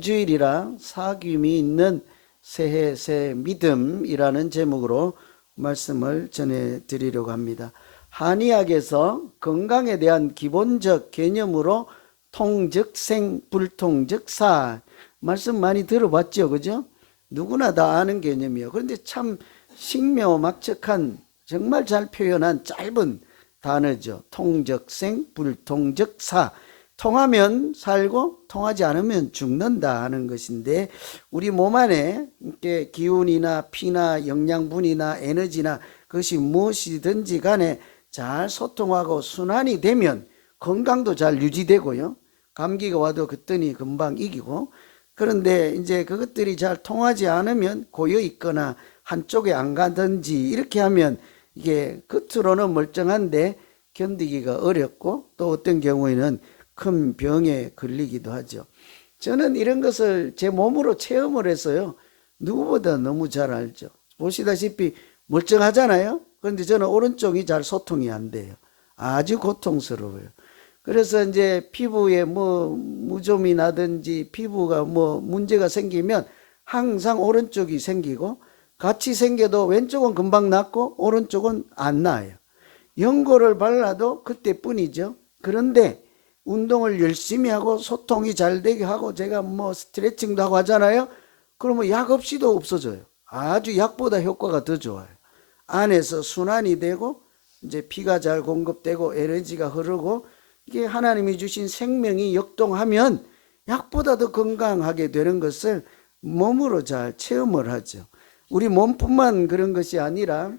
주일이라 사귐이 있는 새해 새 믿음이라는 제목으로 말씀을 전해드리려고 합니다. 한의학에서 건강에 대한 기본적 개념으로 통즉생, 불통즉사 말씀 많이 들어봤죠, 그죠? 누구나 다 아는 개념이에요. 그런데 참 신묘막측한, 정말 잘 표현한 짧은 단어죠. 통즉생, 불통즉사. 통하면 살고 통하지 않으면 죽는다 하는 것인데, 우리 몸 안에 이렇게 기운이나 피나 영양분이나 에너지나 그것이 무엇이든지 간에 잘 소통하고 순환이 되면 건강도 잘 유지되고요. 감기가 와도 그때니 금방 이기고. 그런데 이제 그것들이 잘 통하지 않으면 고여 있거나 한쪽에 안 가든지 이렇게 하면 이게 겉으로는 멀쩡한데 견디기가 어렵고, 또 어떤 경우에는 큰 병에 걸리기도 하죠. 저는 이런 것을 제 몸으로 체험을 해서요, 누구보다 너무 잘 알죠. 보시다시피 멀쩡하잖아요. 그런데 저는 오른쪽이 잘 소통이 안 돼요. 아주 고통스러워요. 그래서 이제 피부에 뭐 무좀이 나든지 피부가 뭐 문제가 생기면 항상 오른쪽이 생기고, 같이 생겨도 왼쪽은 금방 낫고 오른쪽은 안 나아요. 연고를 발라도 그때뿐이죠. 그런데 운동을 열심히 하고 소통이 잘 되게 하고 제가 뭐 스트레칭도 하고 하잖아요. 그러면 약 없이도 없어져요. 아주 약보다 효과가 더 좋아요. 안에서 순환이 되고 이제 피가 잘 공급되고 에너지가 흐르고, 이게 하나님이 주신 생명이 역동하면 약보다 더 건강하게 되는 것을 몸으로 잘 체험을 하죠. 우리 몸뿐만 그런 것이 아니라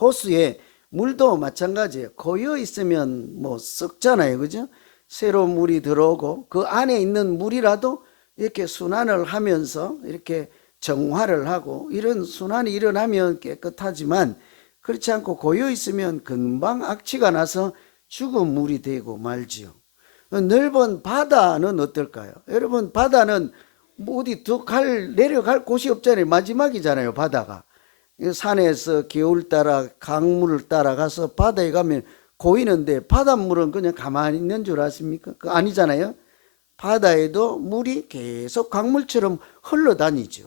호수에 물도 마찬가지예요. 고여 있으면 뭐 썩잖아요, 그죠? 새로운 물이 들어오고 그 안에 있는 물이라도 이렇게 순환을 하면서 이렇게 정화를 하고 이런 순환이 일어나면 깨끗하지만, 그렇지 않고 고여 있으면 금방 악취가 나서 죽은 물이 되고 말지요. 넓은 바다는 어떨까요? 여러분, 바다는 뭐 어디 더 내려갈 곳이 없잖아요. 마지막이잖아요, 바다가. 산에서 겨울 따라 강물을 따라가서 바다에 가면 고이는데, 바닷물은 그냥 가만히 있는 줄 아십니까? 그거 아니잖아요. 바다에도 물이 계속 강물처럼 흘러다니죠.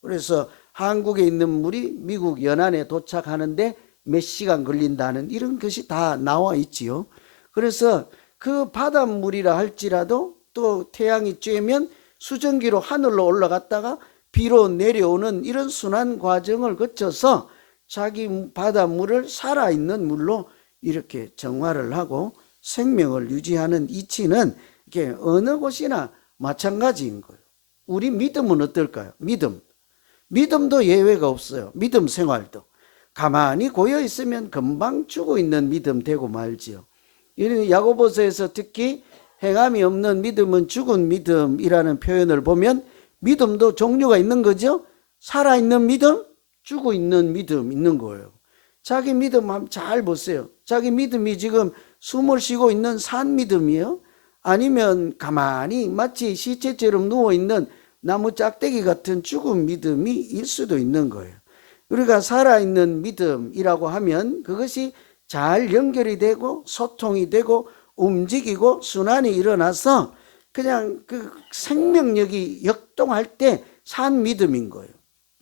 그래서 한국에 있는 물이 미국 연안에 도착하는데 몇 시간 걸린다는 이런 것이 다 나와 있지요. 그래서 그 바닷물이라 할지라도 또 태양이 쬐면 수증기로 하늘로 올라갔다가 비로 내려오는 이런 순환 과정을 거쳐서 자기 바닷물을 살아있는 물로 이렇게 정화를 하고 생명을 유지하는 이치는 이게 어느 곳이나 마찬가지인 거예요. 우리 믿음은 어떨까요? 믿음도 예외가 없어요. 믿음 생활도 가만히 고여 있으면 금방 죽어 있는 믿음 되고 말지요. 이런 야고보서에서 특히 행함이 없는 믿음은 죽은 믿음이라는 표현을 보면 믿음도 종류가 있는 거죠. 살아있는 믿음, 죽어 있는 믿음 있는 거예요. 자기 믿음 한번 잘 보세요. 자기 믿음이 지금 숨을 쉬고 있는 산 믿음이에요? 아니면 가만히 마치 시체처럼 누워있는 나무 짝대기 같은 죽은 믿음이 일 수도 있는 거예요. 우리가 살아있는 믿음이라고 하면 그것이 잘 연결이 되고 소통이 되고 움직이고 순환이 일어나서 그냥 그 생명력이 역동할 때 산 믿음인 거예요.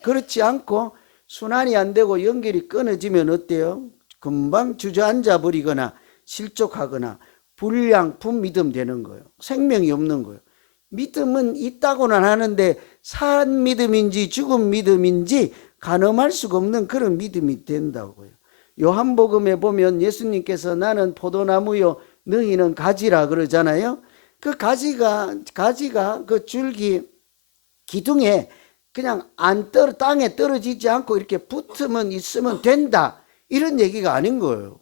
그렇지 않고 순환이 안 되고 연결이 끊어지면 어때요? 금방 주저앉아 버리거나 실족하거나 불량품 믿음 되는 거예요. 생명이 없는 거예요. 믿음은 있다고는 하는데 산 믿음인지 죽은 믿음인지 가늠할 수가 없는 그런 믿음이 된다고요. 요한복음에 보면 예수님께서 나는 포도나무요 너희는 가지라 그러잖아요. 그 가지가 그 줄기 기둥에 그냥 땅에 떨어지지 않고 이렇게 붙으면 있으면 된다, 이런 얘기가 아닌 거예요.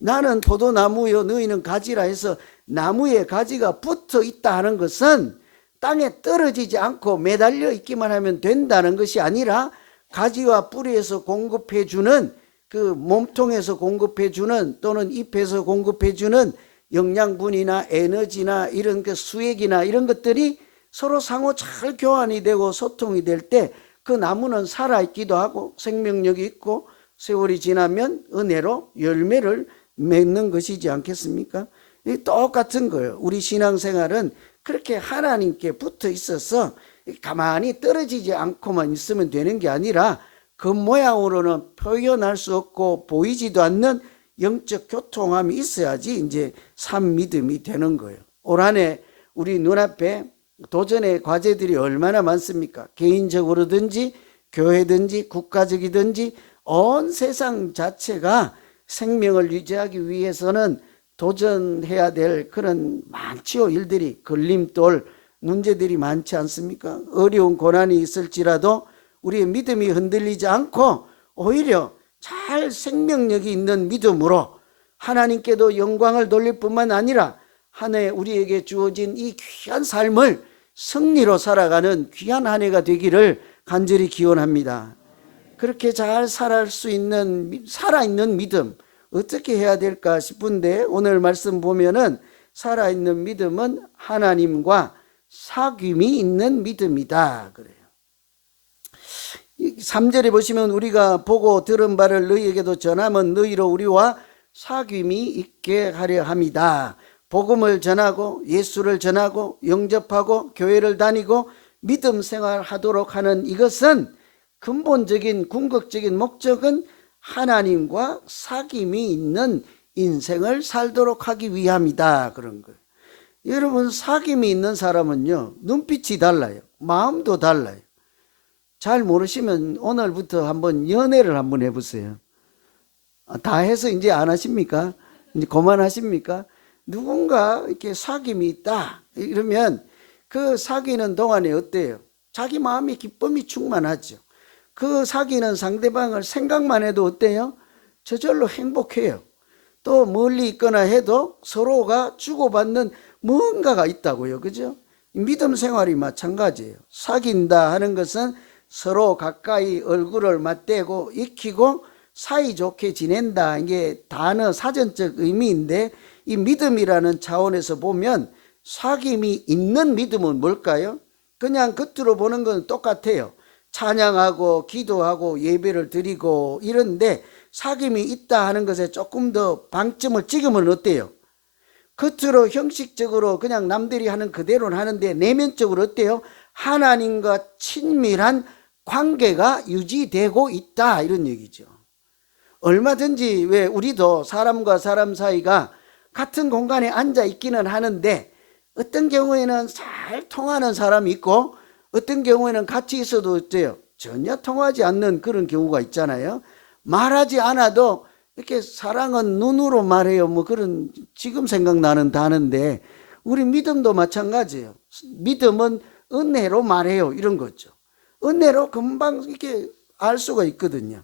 나는 포도나무요 너희는 가지라 해서 나무에 가지가 붙어 있다 하는 것은 땅에 떨어지지 않고 매달려 있기만 하면 된다는 것이 아니라, 가지와 뿌리에서 공급해 주는 그 몸통에서 공급해 주는 또는 잎에서 공급해 주는 영양분이나 에너지나 이런 그 수액이나 이런 것들이 서로 상호 잘 교환이 되고 소통이 될 때 그 나무는 살아있기도 하고 생명력이 있고 세월이 지나면 은혜로 열매를 맺는 것이지 않겠습니까? 똑같은 거예요. 우리 신앙생활은 그렇게 하나님께 붙어 있어서 가만히 떨어지지 않고만 있으면 되는 게 아니라 겉모양으로는 표현할 수 없고 보이지도 않는 영적 교통함이 있어야지 이제 참 믿음이 되는 거예요. 올 한 해 우리 눈앞에 도전의 과제들이 얼마나 많습니까? 개인적으로든지 교회든지 국가적이든지 온 세상 자체가 생명을 유지하기 위해서는 도전해야 될 그런 많지요. 일들이, 걸림돌, 문제들이 많지 않습니까? 어려운 고난이 있을지라도 우리의 믿음이 흔들리지 않고 오히려 잘 생명력이 있는 믿음으로 하나님께도 영광을 돌릴 뿐만 아니라 한 해 우리에게 주어진 이 귀한 삶을 승리로 살아가는 귀한 한 해가 되기를 간절히 기원합니다. 그렇게 잘 살아갈 수 있는 살아있는 믿음 어떻게 해야 될까 싶은데 오늘 말씀 보면은 살아있는 믿음은 하나님과 사귐이 있는 믿음이다 그래요. 3절에 보시면 우리가 보고 들은 바를 너희에게도 전하면 너희로 우리와 사귐이 있게 하려 함이다. 복음을 전하고 예수를 전하고 영접하고 교회를 다니고 믿음 생활하도록 하는 이것은 근본적인 궁극적인 목적은 하나님과 사귐이 있는 인생을 살도록 하기 위함이다 그런 거예요. 여러분 사귐이 있는 사람은요 눈빛이 달라요. 마음도 달라요. 잘 모르시면 오늘부터 한번 연애를 한번 해보세요. 다 해서 이제 안 하십니까? 이제 그만하십니까? 누군가 이렇게 사귐이 있다 이러면 그 사귀는 동안에 어때요? 자기 마음이 기쁨이 충만하죠. 그 사귀는 상대방을 생각만 해도 어때요? 저절로 행복해요. 또 멀리 있거나 해도 서로가 주고받는 뭔가가 있다고요. 그죠? 믿음 생활이 마찬가지예요. 사귄다 하는 것은 서로 가까이 얼굴을 맞대고 익히고 사이좋게 지낸다. 이게 단어 사전적 의미인데 이 믿음이라는 차원에서 보면 사귐이 있는 믿음은 뭘까요? 그냥 겉으로 보는 건 똑같아요. 찬양하고 기도하고 예배를 드리고 이런데 사귐이 있다 하는 것에 조금 더 방점을 찍으면 어때요? 겉으로 형식적으로 그냥 남들이 하는 그대로는 하는데 내면적으로 어때요? 하나님과 친밀한 관계가 유지되고 있다 이런 얘기죠. 얼마든지 왜 우리도 사람과 사람 사이가 같은 공간에 앉아 있기는 하는데 어떤 경우에는 잘 통하는 사람이 있고 어떤 경우에는 같이 있어도 어때요? 전혀 통하지 않는 그런 경우가 있잖아요. 말하지 않아도 이렇게 사랑은 눈으로 말해요. 뭐 그런 지금 생각나는 단어인데 우리 믿음도 마찬가지예요. 믿음은 은혜로 말해요. 이런 거죠. 은혜로 금방 이렇게 알 수가 있거든요.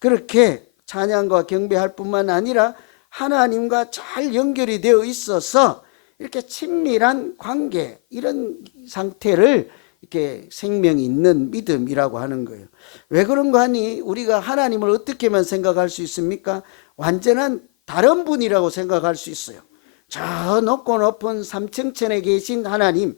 그렇게 찬양과 경배할 뿐만 아니라 하나님과 잘 연결이 되어 있어서 이렇게 친밀한 관계 이런 상태를 이렇게 생명이 있는 믿음이라고 하는 거예요. 왜 그런가 하니 우리가 하나님을 어떻게만 생각할 수 있습니까? 완전한 다른 분이라고 생각할 수 있어요. 저 높고 높은 삼층천에 계신 하나님.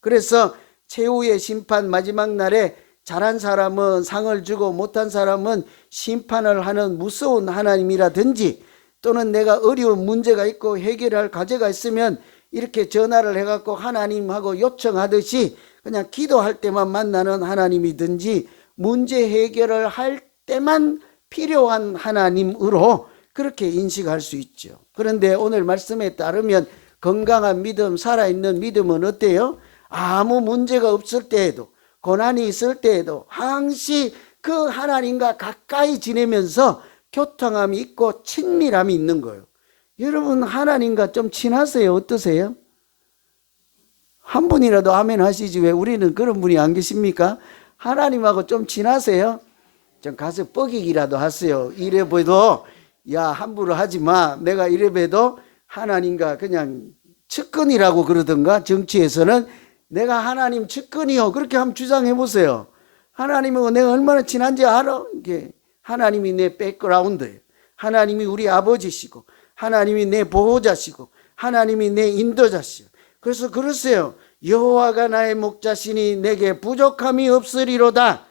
그래서 최후의 심판 마지막 날에 잘한 사람은 상을 주고 못한 사람은 심판을 하는 무서운 하나님이라든지 또는 내가 어려운 문제가 있고 해결할 과제가 있으면 이렇게 전화를 해갖고 하나님하고 요청하듯이 그냥 기도할 때만 만나는 하나님이든지 문제 해결을 할 때만 필요한 하나님으로 그렇게 인식할 수 있죠. 그런데 오늘 말씀에 따르면 건강한 믿음, 살아있는 믿음은 어때요? 아무 문제가 없을 때에도 고난이 있을 때에도 항시 그 하나님과 가까이 지내면서 교통함이 있고 친밀함이 있는 거예요. 여러분 하나님과 좀 친하세요? 어떠세요? 한 분이라도 아멘 하시지 왜 우리는 그런 분이 안 계십니까? 하나님하고 좀 친하세요? 좀 가서 뻐기기라도 하세요. 이래봬도 야 함부로 하지 마. 내가 이래봬도 하나님과 그냥 측근이라고 그러던가 정치에서는 내가 하나님 측근이요. 그렇게 한번 주장해 보세요. 하나님하고 내가 얼마나 친한지 알아? 이게 하나님이 내 백그라운드예요. 하나님이 우리 아버지시고 하나님이 내 보호자시고 하나님이 내 인도자시고 그래서 그러세요. 여호와가 나의 목자시니 내게 부족함이 없으리로다.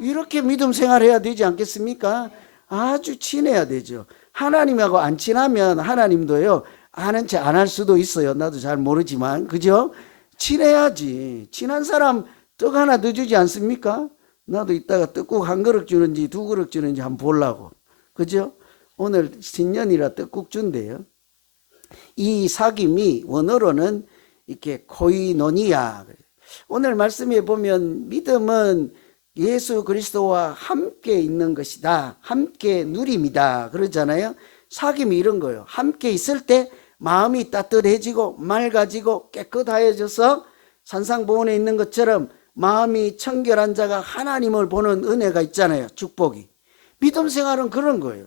이렇게 믿음 생활해야 되지 않겠습니까? 아주 친해야 되죠. 하나님하고 안 친하면 하나님도요 아는 체 안 할 수도 있어요. 나도 잘 모르지만 그죠? 친해야지. 친한 사람 떡 하나 더 주지 않습니까? 나도 이따가 떡국 한 그릇 주는지 두 그릇 주는지 한번 보려고. 그죠? 오늘 신년이라 떡국 준대요. 이 사귐이 원어로는 이렇게 코이노니아. 오늘 말씀에 보면 믿음은 예수 그리스도와 함께 있는 것이다. 함께 누림이다. 그러잖아요. 사귐이 이런 거예요. 함께 있을 때 마음이 따뜻해지고 맑아지고 깨끗하여져서 산상보훈에 있는 것처럼 마음이 청결한 자가 하나님을 보는 은혜가 있잖아요. 축복이. 믿음 생활은 그런 거예요.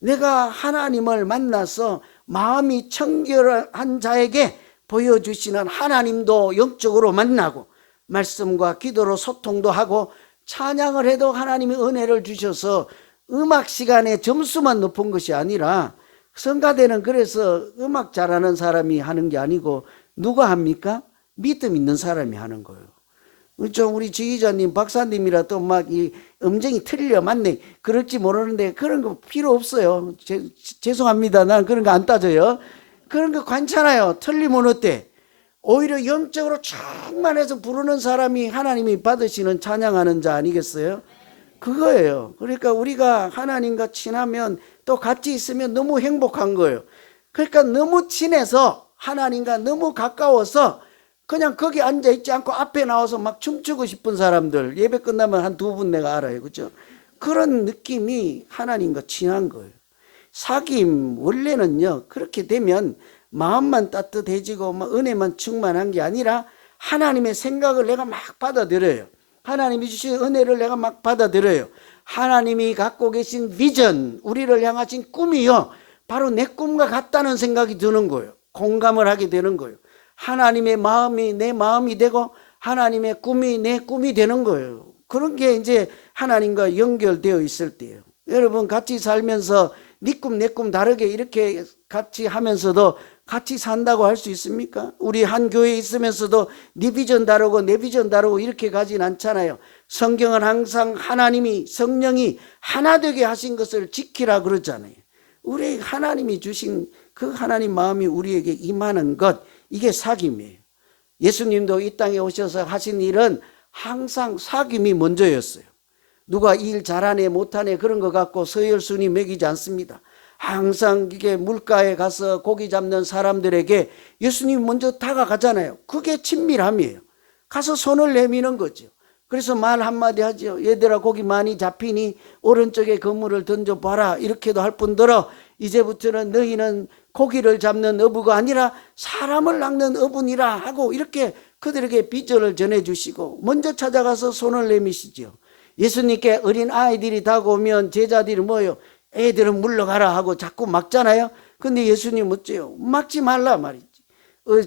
내가 하나님을 만나서 마음이 청결한 자에게 보여주시는 하나님도 영적으로 만나고 말씀과 기도로 소통도 하고 찬양을 해도 하나님이 은혜를 주셔서 음악 시간에 점수만 높은 것이 아니라 성가대는 그래서 음악 잘하는 사람이 하는 게 아니고 누가 합니까? 믿음 있는 사람이 하는 거예요. 우리 지휘자님 박사님이라도 막 이 음정이 틀려 맞네 그럴지 모르는데 그런 거 필요 없어요. 죄송합니다. 난 그런 거 안 따져요. 그런 거 괜찮아요. 틀리면 어때? 오히려 영적으로 충만해서 부르는 사람이 하나님이 받으시는 찬양하는 자 아니겠어요? 그거예요. 그러니까 우리가 하나님과 친하면 또 같이 있으면 너무 행복한 거예요. 그러니까 너무 친해서 하나님과 너무 가까워서 그냥 거기 앉아있지 않고 앞에 나와서 막 춤추고 싶은 사람들 예배 끝나면 한 두 분 내가 알아요. 그죠? 그런 느낌이 하나님과 친한 거예요. 사귐 원래는요 그렇게 되면 마음만 따뜻해지고 막 은혜만 충만한 게 아니라 하나님의 생각을 내가 막 받아들여요. 하나님이 주신 은혜를 내가 막 받아들여요. 하나님이 갖고 계신 비전, 우리를 향하신 꿈이요 바로 내 꿈과 같다는 생각이 드는 거예요. 공감을 하게 되는 거예요. 하나님의 마음이 내 마음이 되고 하나님의 꿈이 내 꿈이 되는 거예요. 그런 게 이제 하나님과 연결되어 있을 때예요. 여러분 같이 살면서 네 꿈 내 꿈 다르게 이렇게 같이 하면서도 같이 산다고 할 수 있습니까? 우리 한 교회에 있으면서도 네 비전 다르고 내 비전 다르고 이렇게 가진 않잖아요. 성경은 항상 하나님이 성령이 하나 되게 하신 것을 지키라 그러잖아요. 우리 하나님이 주신 그 하나님 마음이 우리에게 임하는 것, 이게 사귐이에요. 예수님도 이 땅에 오셔서 하신 일은 항상 사귐이 먼저였어요. 누가 일 잘하네 못하네 그런 거 갖고 서열순위 매기지 않습니다. 항상 이게 물가에 가서 고기 잡는 사람들에게 예수님이 먼저 다가가잖아요. 그게 친밀함이에요. 가서 손을 내미는 거죠. 그래서 말 한마디 하죠. 얘들아 고기 많이 잡히니 오른쪽에 그물을 던져봐라. 이렇게도 할 뿐더러 이제부터는 너희는 고기를 잡는 어부가 아니라 사람을 낚는 어부니라 하고 이렇게 그들에게 비전을 전해주시고 먼저 찾아가서 손을 내미시죠. 예수님께 어린 아이들이 다가오면 제자들이 뭐예요? 애들은 물러가라 하고 자꾸 막잖아요. 근데 예수님 어째요? 막지 말라 말이지.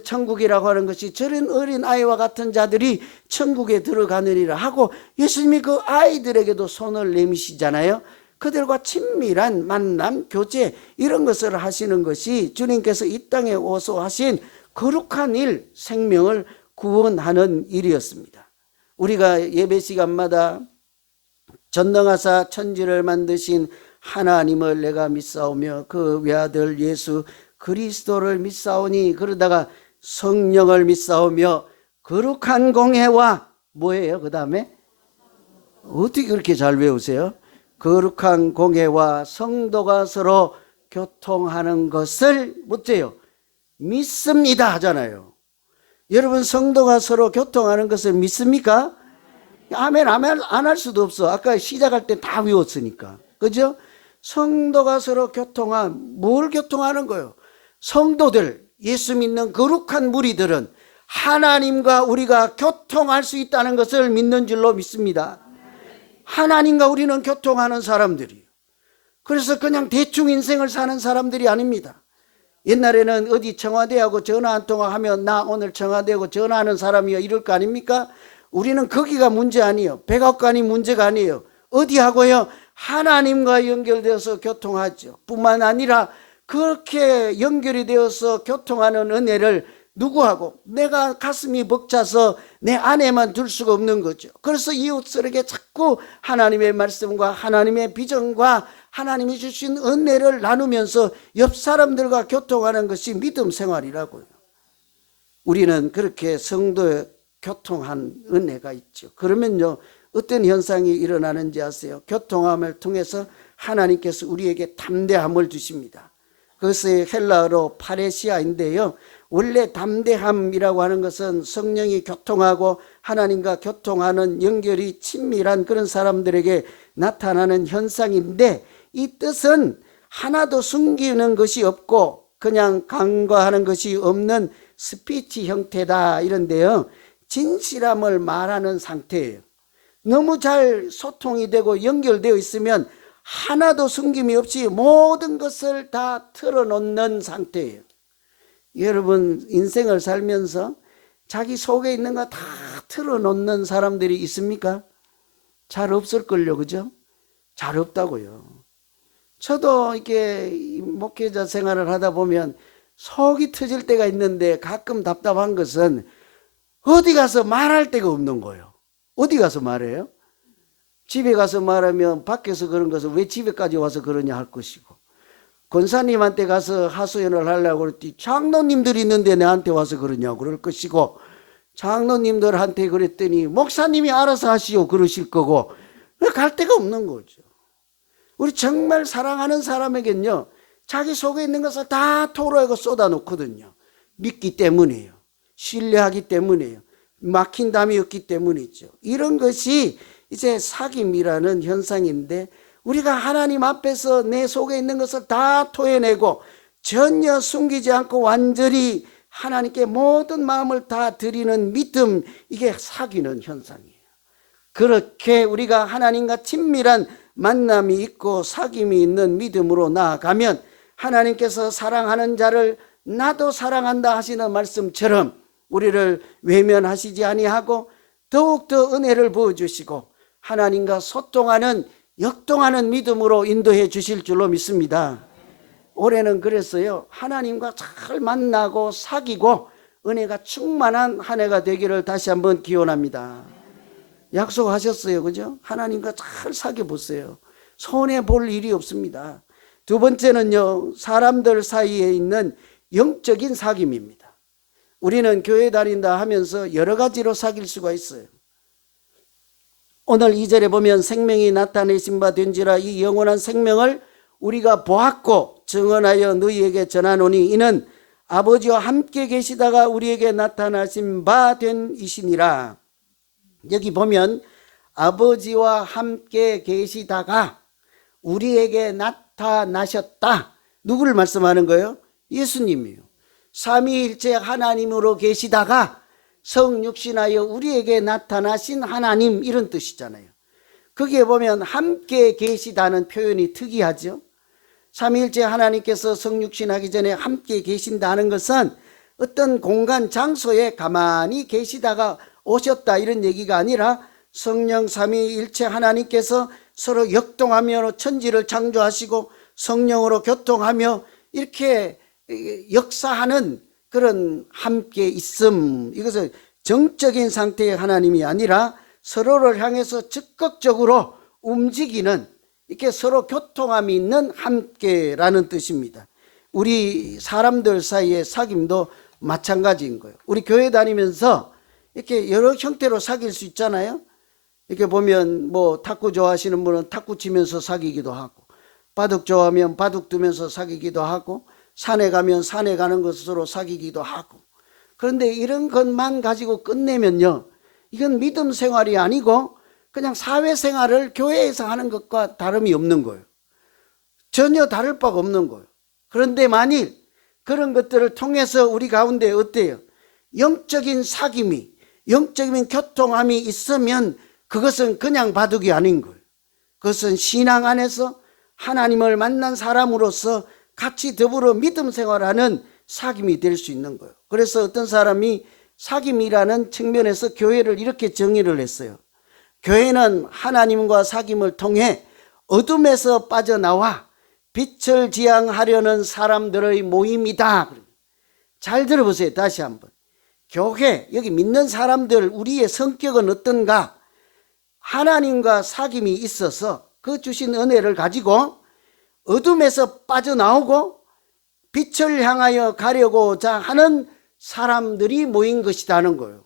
천국이라고 하는 것이 저런 어린 아이와 같은 자들이 천국에 들어가느니라 하고 예수님이 그 아이들에게도 손을 내미시잖아요. 그들과 친밀한 만남, 교제 이런 것을 하시는 것이 주님께서 이 땅에 오서 하신 거룩한 일, 생명을 구원하는 일이었습니다. 우리가 예배 시간마다 전능하사 천지를 만드신 하나님을 내가 믿사오며 그 외아들 예수 그리스도를 믿사오니 그러다가 성령을 믿사오며 거룩한 공회와 뭐예요? 그 다음에 어떻게 그렇게 잘 외우세요? 거룩한 공회와 성도가 서로 교통하는 것을 뭐예요? 믿습니다 하잖아요. 여러분 성도가 서로 교통하는 것을 믿습니까? 아멘 아멘 안 할 수도 없어. 아까 시작할 때 다 외웠으니까. 그죠? 성도가 서로 뭘 교통하는 거예요? 성도들, 예수 믿는 거룩한 무리들은 하나님과 우리가 교통할 수 있다는 것을 믿는 줄로 믿습니다. 하나님과 우리는 교통하는 사람들이에요. 그래서 그냥 대충 인생을 사는 사람들이 아닙니다. 옛날에는 어디 청와대하고 전화 한 통화하면 나 오늘 청와대하고 전화하는 사람이요 이럴 거 아닙니까? 우리는 거기가 문제 아니에요. 백악관이 문제가 아니에요. 어디하고요? 하나님과 연결되어서 교통하죠. 뿐만 아니라 그렇게 연결이 되어서 교통하는 은혜를 누구하고 내가 가슴이 벅차서 내 안에만 둘 수가 없는 거죠. 그래서 이웃들에게 자꾸 하나님의 말씀과 하나님의 비전과 하나님이 주신 은혜를 나누면서 옆 사람들과 교통하는 것이 믿음 생활이라고요. 우리는 그렇게 성도의 교통한 은혜가 있죠. 그러면요, 어떤 현상이 일어나는지 아세요? 교통함을 통해서 하나님께서 우리에게 담대함을 주십니다. 그것이 헬라어로 파레시아인데요, 원래 담대함이라고 하는 것은 성령이 교통하고 하나님과 교통하는 연결이 친밀한 그런 사람들에게 나타나는 현상인데, 이 뜻은 하나도 숨기는 것이 없고 그냥 간과하는 것이 없는 스피치 형태다 이런데요, 진실함을 말하는 상태예요. 너무 잘 소통이 되고 연결되어 있으면 하나도 숨김이 없이 모든 것을 다 털어놓는 상태예요. 여러분, 인생을 살면서 자기 속에 있는 거 다 털어놓는 사람들이 있습니까? 잘 없을걸요, 그죠? 잘 없다고요. 저도 이렇게 목회자 생활을 하다 보면 속이 터질 때가 있는데, 가끔 답답한 것은 어디 가서 말할 데가 없는 거예요. 어디 가서 말해요? 집에 가서 말하면 밖에서 그런 것을 왜 집에까지 와서 그러냐 할 것이고, 권사님한테 가서 하소연을 하려고 그랬더니 장로님들이 있는데 내한테 와서 그러냐고 그럴 것이고, 장로님들한테 그랬더니 목사님이 알아서 하시오 그러실 거고, 갈 데가 없는 거죠. 우리 정말 사랑하는 사람에겐요, 자기 속에 있는 것을 다 토로하고 쏟아놓거든요. 믿기 때문이에요. 신뢰하기 때문이에요. 막힌 담이 없기 때문이죠. 이런 것이 이제 사귐이라는 현상인데, 우리가 하나님 앞에서 내 속에 있는 것을 다 토해내고 전혀 숨기지 않고 완전히 하나님께 모든 마음을 다 드리는 믿음, 이게 사귀는 현상이에요. 그렇게 우리가 하나님과 친밀한 만남이 있고 사귐이 있는 믿음으로 나아가면 하나님께서 사랑하는 자를 나도 사랑한다 하시는 말씀처럼 우리를 외면하시지 아니하고 더욱더 은혜를 부어주시고 하나님과 소통하는 역동하는 믿음으로 인도해 주실 줄로 믿습니다. 올해는 그랬어요. 하나님과 잘 만나고 사귀고 은혜가 충만한 한 해가 되기를 다시 한번 기원합니다. 약속하셨어요, 그죠? 하나님과 잘 사귀어 보세요. 손해 볼 일이 없습니다. 두 번째는요, 사람들 사이에 있는 영적인 사귐입니다. 우리는 교회 다닌다 하면서 여러 가지로 사귈 수가 있어요. 오늘 2절에 보면 생명이 나타내신 바 된지라 이 영원한 생명을 우리가 보았고 증언하여 너희에게 전하노니 이는 아버지와 함께 계시다가 우리에게 나타나신 바 된 이시니라. 여기 보면 아버지와 함께 계시다가 우리에게 나타나셨다. 누구를 말씀하는 거예요? 예수님이요. 삼위일체 하나님으로 계시다가 성육신하여 우리에게 나타나신 하나님, 이런 뜻이잖아요. 거기에 보면 함께 계시다는 표현이 특이하죠. 삼위일체 하나님께서 성육신하기 전에 함께 계신다는 것은 어떤 공간 장소에 가만히 계시다가 오셨다 이런 얘기가 아니라 성령 삼위일체 하나님께서 서로 역동하며 천지를 창조하시고 성령으로 교통하며 이렇게 역사하는 그런 함께 있음, 이것은 정적인 상태의 하나님이 아니라 서로를 향해서 적극적으로 움직이는, 이렇게 서로 교통함이 있는 함께라는 뜻입니다. 우리 사람들 사이의 사귐도 마찬가지인 거예요. 우리 교회 다니면서 이렇게 여러 형태로 사귈 수 있잖아요. 이렇게 보면 뭐 탁구 좋아하시는 분은 탁구 치면서 사귀기도 하고, 바둑 좋아하면 바둑 두면서 사귀기도 하고, 산에 가면 산에 가는 것으로 사귀기도 하고. 그런데 이런 것만 가지고 끝내면요, 이건 믿음 생활이 아니고 그냥 사회생활을 교회에서 하는 것과 다름이 없는 거예요. 전혀 다를 바가 없는 거예요. 그런데 만일 그런 것들을 통해서 우리 가운데 어때요? 영적인 사귐이, 영적인 교통함이 있으면 그것은 그냥 바둑이 아닌 거예요. 그것은 신앙 안에서 하나님을 만난 사람으로서 같이 더불어 믿음 생활하는 사귐이 될 수 있는 거예요. 그래서 어떤 사람이 사귐이라는 측면에서 교회를 이렇게 정의를 했어요. 교회는 하나님과 사귐을 통해 어둠에서 빠져나와 빛을 지향하려는 사람들의 모임이다. 잘 들어보세요. 다시 한번. 교회, 여기 믿는 사람들, 우리의 성격은 어떤가? 하나님과 사귐이 있어서 그 주신 은혜를 가지고 어둠에서 빠져나오고 빛을 향하여 가려고자 하는 사람들이 모인 것이라는 거예요.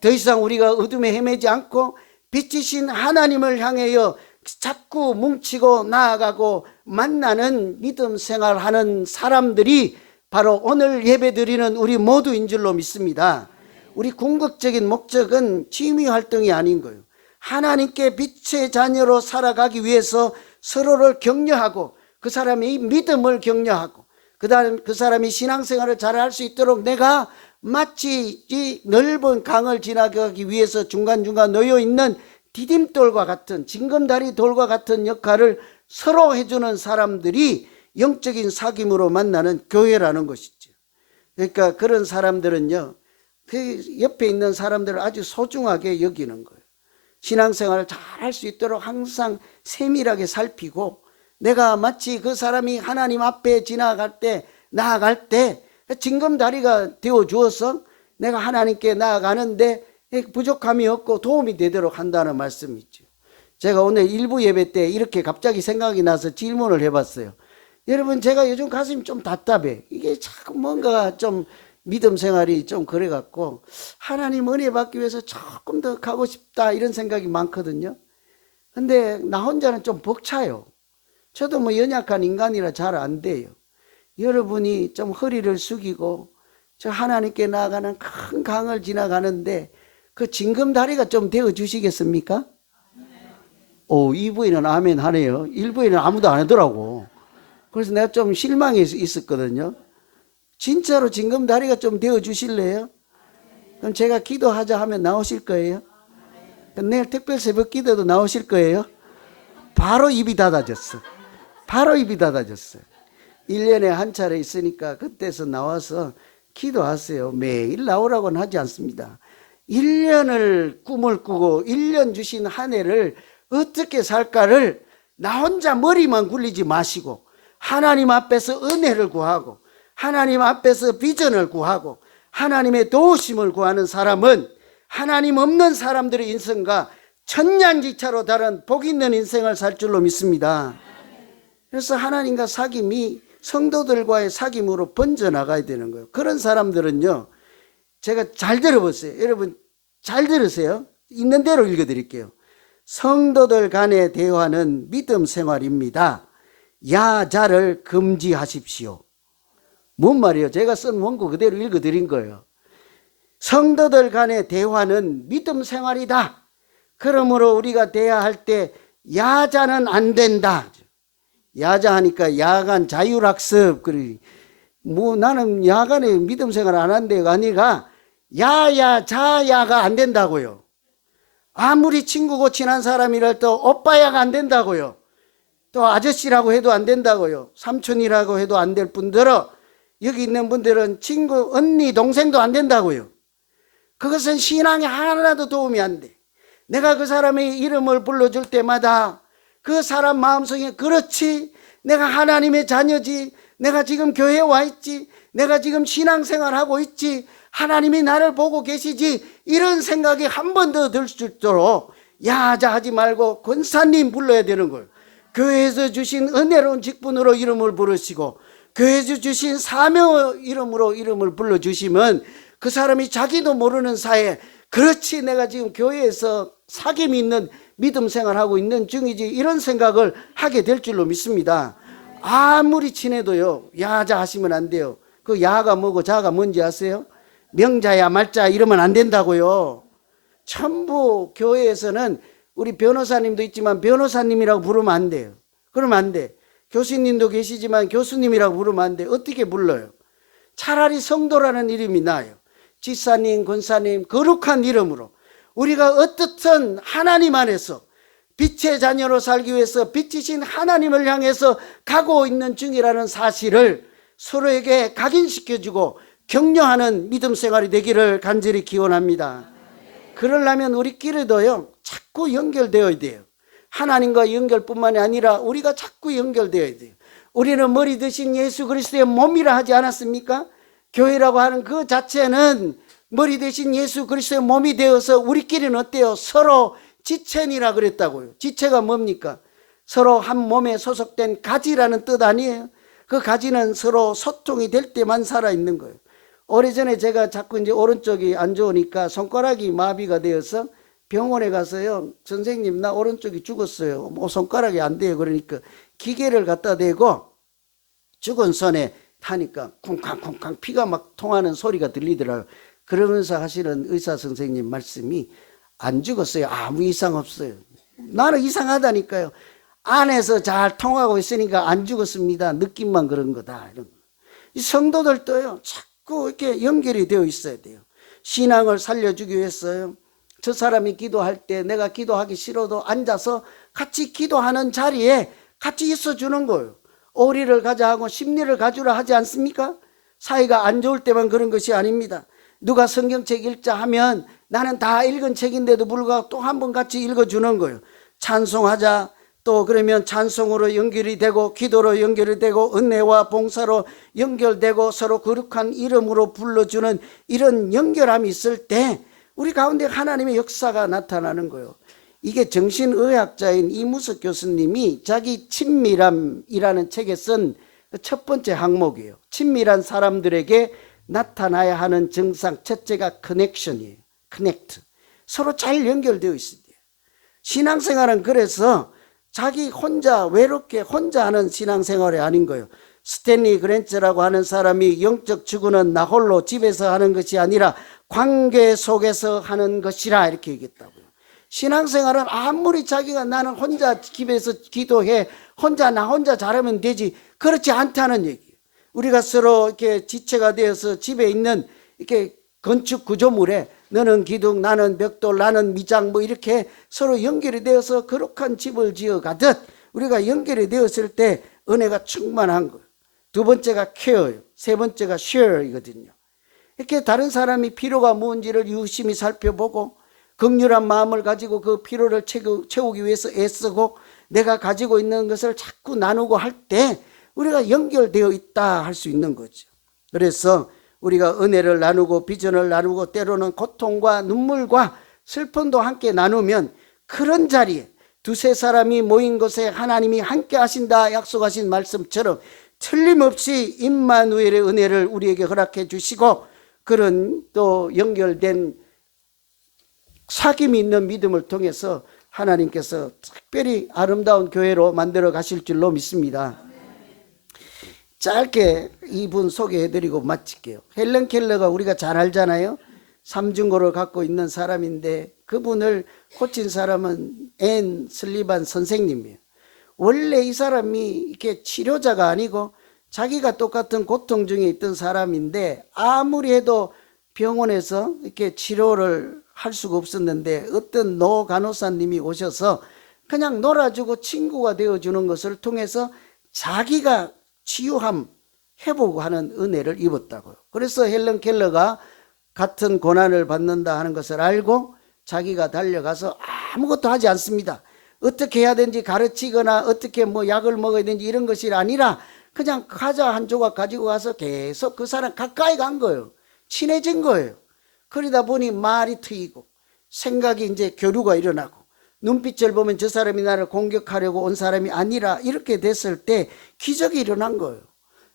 더 이상 우리가 어둠에 헤매지 않고 빛이신 하나님을 향하여 자꾸 뭉치고 나아가고 만나는 믿음 생활하는 사람들이 바로 오늘 예배드리는 우리 모두인 줄로 믿습니다. 우리 궁극적인 목적은 취미 활동이 아닌 거예요. 하나님께 빛의 자녀로 살아가기 위해서 서로를 격려하고 그 사람의 믿음을 격려하고 그다음 그 사람이 신앙생활을 잘할 수 있도록 내가 마치 이 넓은 강을 지나가기 위해서 중간중간 놓여 있는 디딤돌과 같은 징검다리 돌과 같은 역할을 서로 해주는 사람들이 영적인 사귐으로 만나는 교회라는 것이죠. 그러니까 그런 사람들은요, 그 옆에 있는 사람들을 아주 소중하게 여기는 거예요. 신앙생활을 잘 할 수 있도록 항상 세밀하게 살피고 내가 마치 그 사람이 하나님 앞에 지나갈 때 나아갈 때 징검다리가 되어 주어서 내가 하나님께 나아가는데 부족함이 없고 도움이 되도록 한다는 말씀이죠. 제가 오늘 일부 예배 때 이렇게 갑자기 생각이 나서 질문을 해봤어요. 여러분, 제가 요즘 가슴이 좀 답답해. 이게 자꾸 뭔가 좀 믿음 생활이 좀 그래갖고 하나님 은혜 받기 위해서 조금 더 가고 싶다 이런 생각이 많거든요. 근데 나 혼자는 좀 벅차요. 저도 뭐 연약한 인간이라 잘 안 돼요. 여러분이 좀 허리를 숙이고 저 하나님께 나아가는 큰 강을 지나가는데 그 징검다리가 좀 되어 주시겠습니까? 이 부인은 아멘 하네요. 1부인은 아무도 안 하더라고. 그래서 내가 좀 실망해 있었거든요. 진짜로 징검다리가 좀 되어 주실래요? 그럼 제가 기도하자 하면 나오실 거예요? 내일 특별 새벽 기도도 나오실 거예요? 바로 입이 닫아졌어. 바로 입이 닫아졌어요. 1년에 한 차례 있으니까 그때서 나와서 기도하세요. 매일 나오라고는 하지 않습니다. 1년을 꿈을 꾸고 1년 주신 한 해를 어떻게 살까를 나 혼자 머리만 굴리지 마시고 하나님 앞에서 은혜를 구하고 하나님 앞에서 비전을 구하고 하나님의 도우심을 구하는 사람은 하나님 없는 사람들의 인생과 천냥지차로 다른 복 있는 인생을 살 줄로 믿습니다. 그래서 하나님과 사귐이 성도들과의 사귐으로 번져나가야 되는 거예요. 그런 사람들은요, 제가 잘 들어보세요. 여러분 잘 들으세요. 있는 대로 읽어드릴게요. 성도들 간의 대화는 믿음 생활입니다. 야자를 금지하십시오. 뭔 말이에요? 제가 쓴 원고 그대로 읽어드린 거예요. 성도들 간의 대화는 믿음 생활이다. 그러므로 우리가 대화할 때 야자는 안 된다. 야자하니까 야간 자율학습. 뭐 나는 야간에 믿음 생활 안 한대가 아니라 야야 자야가 안 된다고요. 아무리 친구고 친한 사람이라도 오빠야가 안 된다고요. 또 아저씨라고 해도 안 된다고요. 삼촌이라고 해도 안 될 뿐더러 여기 있는 분들은 친구, 언니, 동생도 안 된다고요. 그것은 신앙에 하나도 도움이 안 돼. 내가 그 사람의 이름을 불러줄 때마다 그 사람 마음속에 그렇지, 내가 하나님의 자녀지, 내가 지금 교회에 와 있지, 내가 지금 신앙생활하고 있지, 하나님이 나를 보고 계시지, 이런 생각이 한 번 더 들 수 있도록 야자 하지 말고 권사님 불러야 되는 거예요. 교회에서 주신 은혜로운 직분으로 이름을 부르시고 교회에서 주신 사명 이름으로 이름을 불러주시면 그 사람이 자기도 모르는 사이에 그렇지, 내가 지금 교회에서 사귐이 있는 믿음 생활하고 있는 중이지, 이런 생각을 하게 될 줄로 믿습니다. 아무리 친해도요, 야자 하시면 안 돼요. 그 야가 뭐고 자가 뭔지 아세요? 명자야 말자 이러면 안 된다고요. 전부 교회에서는 우리 변호사님도 있지만 변호사님이라고 부르면 안 돼요. 그러면 안 돼. 교수님도 계시지만 교수님이라고 부르면 안 돼. 어떻게 불러요? 차라리 성도라는 이름이 나아요. 지사님, 권사님, 거룩한 이름으로 우리가 어떻든 하나님 안에서 빛의 자녀로 살기 위해서 빛이신 하나님을 향해서 가고 있는 중이라는 사실을 서로에게 각인시켜주고 격려하는 믿음 생활이 되기를 간절히 기원합니다. 그러려면 우리끼리도요, 자꾸 연결되어야 돼요. 하나님과 연결뿐만이 아니라 우리가 자꾸 연결되어야 돼요. 우리는 머리 대신 예수 그리스도의 몸이라 하지 않았습니까? 교회라고 하는 그 자체는 머리 대신 예수 그리스도의 몸이 되어서 우리끼리는 어때요? 서로 지체니라 그랬다고요. 지체가 뭡니까? 서로 한 몸에 소속된 가지라는 뜻 아니에요? 그 가지는 서로 소통이 될 때만 살아있는 거예요. 오래전에 제가 자꾸 이제 오른쪽이 안 좋으니까 손가락이 마비가 되어서 병원에 가서요, 선생님 나 오른쪽이 죽었어요. 뭐 손가락이 안 돼요. 그러니까 기계를 갖다 대고 죽은 손에 타니까 쿵쾅쿵쾅 피가 막 통하는 소리가 들리더라고요. 그러면서 하시는 의사 선생님 말씀이 안 죽었어요. 아무 이상 없어요. 나는 이상하다니까요. 안에서 잘 통하고 있으니까 안 죽었습니다. 느낌만 그런 거다. 이런. 이 성도들도요, 자꾸 이렇게 연결이 되어 있어야 돼요. 신앙을 살려주기 위해서요. 저 사람이 기도할 때 내가 기도하기 싫어도 앉아서 같이 기도하는 자리에 같이 있어주는 거예요. 오리를 가자 하고 심리를 가주라 하지 않습니까? 사이가 안 좋을 때만 그런 것이 아닙니다. 누가 성경책 읽자 하면 나는 다 읽은 책인데도 불구하고 또 한 번 같이 읽어주는 거예요. 찬송하자. 또 그러면 찬송으로 연결이 되고 기도로 연결이 되고 은혜와 봉사로 연결되고 서로 거룩한 이름으로 불러주는 이런 연결함이 있을 때 우리 가운데 하나님의 역사가 나타나는 거예요. 이게 정신의학자인 이무석 교수님이 자기 친밀함이라는 책에 쓴 첫 번째 항목이에요. 친밀한 사람들에게 나타나야 하는 증상 첫째가 커넥션이에요. 커넥트. 서로 잘 연결되어 있어야 돼요. 신앙생활은 그래서 자기 혼자 외롭게 혼자 하는 신앙생활이 아닌 거예요. 스탠리 그랜츠라고 하는 사람이 영적 추구는 나 홀로 집에서 하는 것이 아니라 관계 속에서 하는 것이라 이렇게 얘기했다고요. 신앙생활은 아무리 자기가 나는 혼자 집에서 기도해 나 혼자 잘하면 되지 그렇지 않다는 얘기예요. 우리가 서로 이렇게 지체가 되어서 집에 있는 이렇게 건축 구조물에 너는 기둥, 나는 벽돌, 나는 미장 뭐 이렇게 서로 연결이 되어서 거룩한 집을 지어 가듯 우리가 연결이 되었을 때 은혜가 충만한 거예요. 두 번째가 케어예요. 세 번째가 쉐어이거든요. 이렇게 다른 사람이 필요가 뭔지를 유심히 살펴보고 긍휼한 마음을 가지고 그 필요를 채우기 위해서 애쓰고 내가 가지고 있는 것을 자꾸 나누고 할 때 우리가 연결되어 있다 할 수 있는 거죠. 그래서 우리가 은혜를 나누고 비전을 나누고 때로는 고통과 눈물과 슬픔도 함께 나누면 그런 자리에 두세 사람이 모인 곳에 하나님이 함께 하신다 약속하신 말씀처럼 틀림없이 임마누엘의 은혜를 우리에게 허락해 주시고 그런 또 연결된 사귐이 있는 믿음을 통해서 하나님께서 특별히 아름다운 교회로 만들어 가실 줄로 믿습니다. 짧게 이분 소개해드리고 마칠게요. 헬런 켈러가 우리가 잘 알잖아요. 삼중고를 갖고 있는 사람인데 그분을 고친 사람은 앤 슬리반 선생님이에요. 원래 이 사람이 이렇게 치료자가 아니고 자기가 똑같은 고통 중에 있던 사람인데 아무리 해도 병원에서 이렇게 치료를 할 수가 없었는데 어떤 노 간호사님이 오셔서 그냥 놀아주고 친구가 되어주는 것을 통해서 자기가 치유함, 회복하는 은혜를 입었다고요. 그래서 헬런 켈러가 같은 고난을 받는다 하는 것을 알고 자기가 달려가서 아무것도 하지 않습니다. 어떻게 해야 되는지 가르치거나 어떻게 뭐 약을 먹어야 되는지 이런 것이 아니라 그냥 과자 한 조각 가지고 가서 계속 그 사람 가까이 간 거예요. 친해진 거예요. 그러다 보니 말이 트이고 생각이 이제 교류가 일어나고 눈빛을 보면 저 사람이 나를 공격하려고 온 사람이 아니라 이렇게 됐을 때 기적이 일어난 거예요.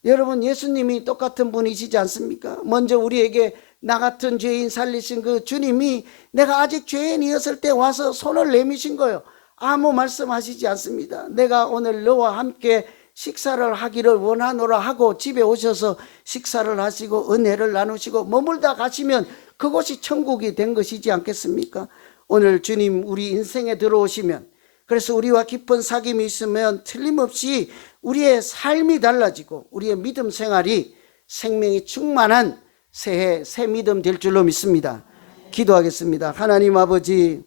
여러분 예수님이 똑같은 분이시지 않습니까? 먼저 우리에게 나 같은 죄인 살리신 그 주님이 내가 아직 죄인이었을 때 와서 손을 내미신 거예요. 아무 말씀하시지 않습니다. 내가 오늘 너와 함께 식사를 하기를 원하노라 하고 집에 오셔서 식사를 하시고 은혜를 나누시고 머물다 가시면 그곳이 천국이 된 것이지 않겠습니까? 오늘 주님 우리 인생에 들어오시면 그래서 우리와 깊은 사귐이 있으면 틀림없이 우리의 삶이 달라지고 우리의 믿음 생활이 생명이 충만한 새해 새 믿음 될 줄로 믿습니다. 기도하겠습니다. 하나님 아버지,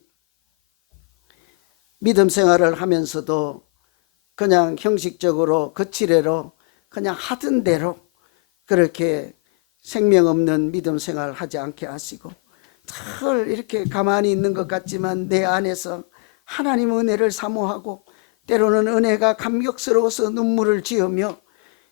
믿음 생활을 하면서도 그냥 형식적으로 거칠애로 그냥 하던 대로 그렇게 생명 없는 믿음 생활을 하지 않게 하시고 늘 이렇게 가만히 있는 것 같지만 내 안에서 하나님 은혜를 사모하고 때로는 은혜가 감격스러워서 눈물을 지으며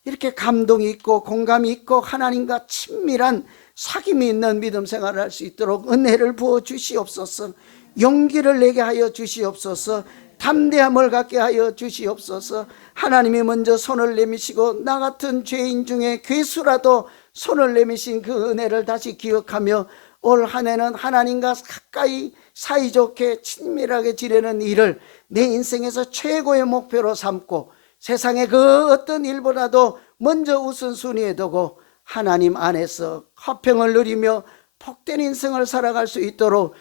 이렇게 감동이 있고 공감이 있고 하나님과 친밀한 사귐이 있는 믿음 생활을 할 수 있도록 은혜를 부어 주시옵소서. 용기를 내게 하여 주시옵소서. 담대함을 갖게 하여 주시옵소서. 하나님이 먼저 손을 내미시고 나 같은 죄인 중에 괴수라도 손을 내미신 그 은혜를 다시 기억하며 올 한 해는 하나님과 가까이 사이좋게 친밀하게 지내는 일을 내 인생에서 최고의 목표로 삼고 세상의 그 어떤 일보다도 먼저 우선순위에 두고 하나님 안에서 화평을 누리며 복된 인생을 살아갈 수 있도록